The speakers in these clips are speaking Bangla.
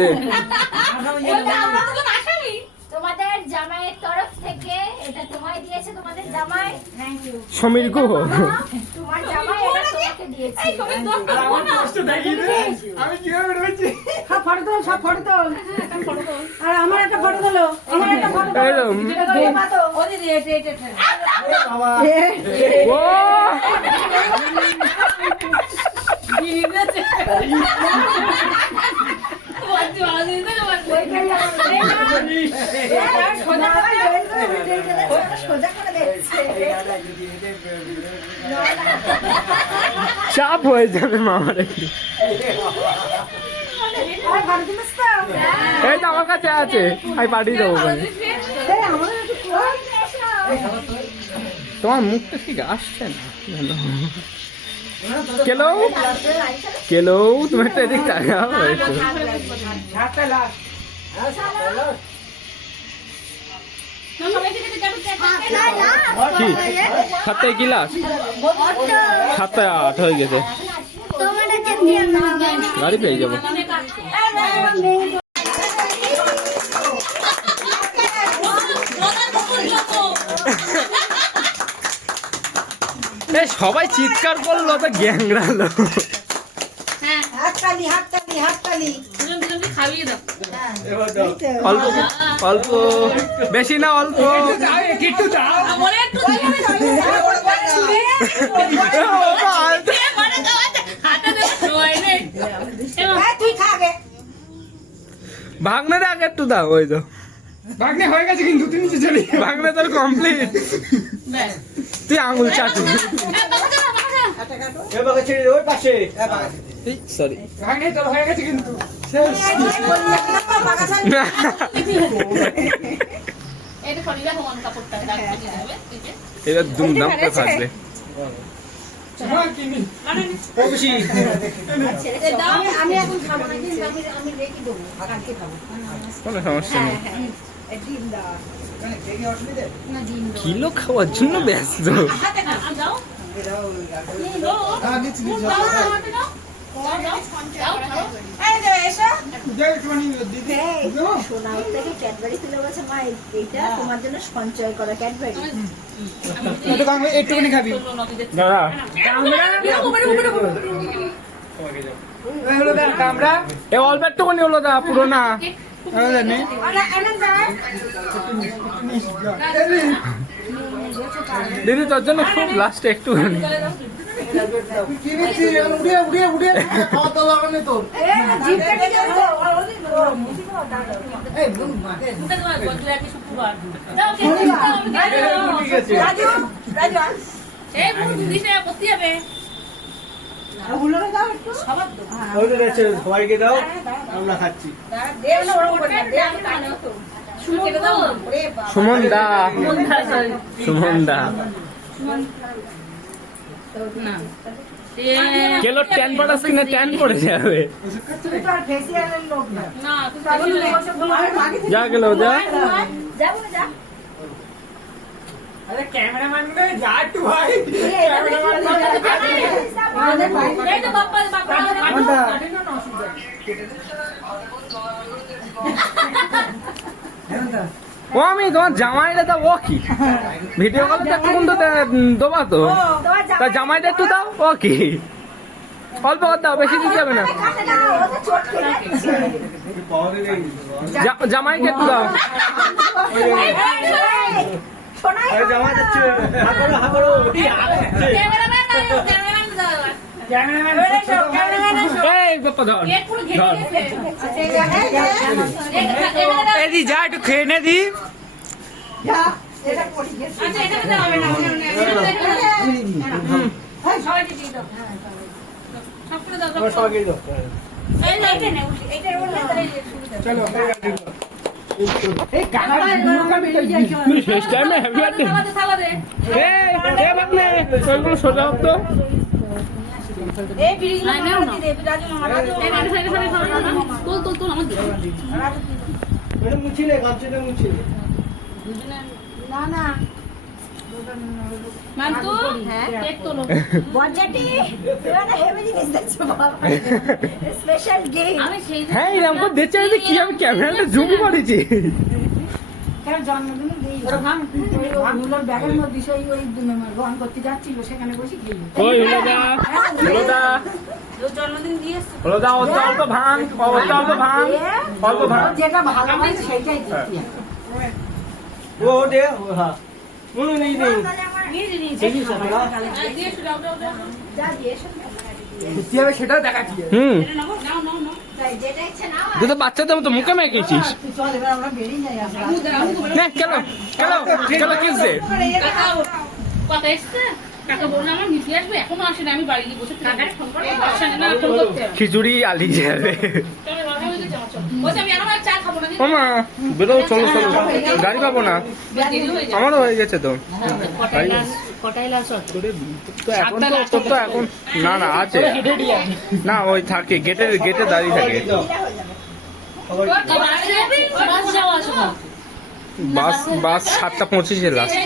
দে। তোমাদের জামাইয়ের তরফ থেকে এটা তোমায় দিয়েছে তোমাদের জামাই। Thank you Samir Guha. তোমার জামাই এটা তোমাকে দিয়েছে। আমার কষ্ট দেখিয়ে দে। আমি কিভাবে বেরোচ্ছি? সব ফটো তোল, সব ফটো তোল। আর আমার একটা ফটো তোলো, আমার একটা ফটো তোলো। এরকম। এটা তোলো, পাতো। ও দিদি, এটা। বাবা ও সোজা করে দেখছে। চাপ হয়ে যাবে মামার একটু। আর ফটো তুলিস তো? এই তো আমার কাছে আছে, আমি পাঠিয়ে দেবো ওখানে। এই, আমাদের একটু তোল। তোমার মুখটা ঠিক আসছে না কেলো কেলো, তুমি একটা এদিক তাকাও একটু। সাতটা লাখ। কি 7টায় ক্লাস? 7টায় 8 হয়ে গেছে, গাড়ি পেয়ে যাবো। এই সবাই চিৎকার করলো তো গ্যাংরালো। হাততালি, হাততালি, হাততালি। খাইয়ে দাও। অল্প অল্প, বেশি না অল্প। একটু দাও। আমার একটু তুই খা আগে। ভাগনে আগে একটু দাও। ওই তো ভাগ্নে হয়ে গেছে কিন্তু তুই নিচে চলে যা। ভাগনে তোর কমপ্লিট। তুই আঙুল চাটু। এবারে ছেড়ে দে ওই পাশে। সরি, ভাগ্নে তোর হয়ে গেছে কিন্তু। এবার দুমদাম করে থাকবে। আমি এখন খাবো না, কিন্তু আমি রেখে দেবো, কালকে খাবো। কোনো সমস্যা নেই। ডিম দাও। কিলো খাওয়ার জন্য ব্যস্ত। এই যে এসো। সোনার থেকে ক্যাডবেরি তুলে বলছে মা এইটা তোমার জন্য সঞ্চয় করা ক্যাডবেরি। একটুখানি খাবি। দাদা কামড়া। এ অল্প একটুখানি হলো, দা পুরো না। দিদি তোর জন্য খুব লাস্টে একটুখানি। সবাইকে দাও, আমরা খাচ্ছি। সুমন দা, সুমন দা কেলো 10% কিনে 10 পড়ে যাবে। যা গেল যা। যাবো যা। আরে ক্যামেরাম্যান রে যা একটু ভাই। ও আমি তোমার জামাইটা দাও। ও কি ভিডিও কলে তো একটু তো দেবা তো, তা জামাইটা একটু দাও। ও কি অল্প করে দাও, বেশি দিতে হবে না। জামাইকে একটু দাও। জামা যাচ্ছে। হাঁকড়ো। এই বাপ্পা ধর ধর। এই যা একটু খেয়ে নে দি। সবাইকে দাও। চলো শেষ টাইমে হ্যাপি বার্থডে। এ বাপনে ওইগুলো সোজা হোক তো। না না মান্তু কেক তোলো বজ্জাটি এবারে হেভি জিনিস দেখছো বাবা স্পেশাল গেম আমি সেই হ্যাঁ এরকম করে দেখছে যে কি আমি ক্যামেরাটা জুম করেছি কার জন্মদিনে দেই ওরা ভাঙ ওই নুলোর ব্যাগের মধ্যে সেই ওই গ্রহণ করতে যাচ্ছিল সেখানে বসে খেয়ে ওই হলোদা জন্মদিন দিয়ে হলোদা অল্প অল্প ভাঙ অল্প ভাঙ অল্প ভাঙ যেটা ভালো হয় সেইটাই দিতে ও দে হ্যাঁ মনে নেই নেই যা দিয়ে এসো কি হবে সেটাও দেখাচ্ছি হুম যেটা ইচ্ছে নাও তুই তো বাচ্চাদের মতো মুখে মেখেছিস চল এবার আমরা বেরিয়ে যাই আসলে না কেন কিস দে কথা এসছে কাকা বললো আমার মিটি আসবে এখনো আসে না আমি বাড়ি গিয়ে বসে কাকারে ফোন করে আসছে না ফোন করতে খিচুড়ি আলি যাবে চলো বাবা হয়ে গেছে আমার চল বলছে আমি এখন আর চা খাবো না ও মা বেরো চলো গাড়ি পাবো না দেরি হয়ে যাবে আমারও হয়ে গেছে তো কটাই লাস তো এখন তোর তো এখন না আছে না ওই থাকে গেটে দাঁড়িয়ে থাকে বাস যাওয়া আসো না বাস 7:25 লাস্ট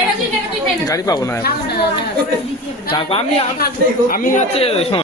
এটা তুই গাড়ি পাবো না এখন। তারপর আমি আছে শোনো,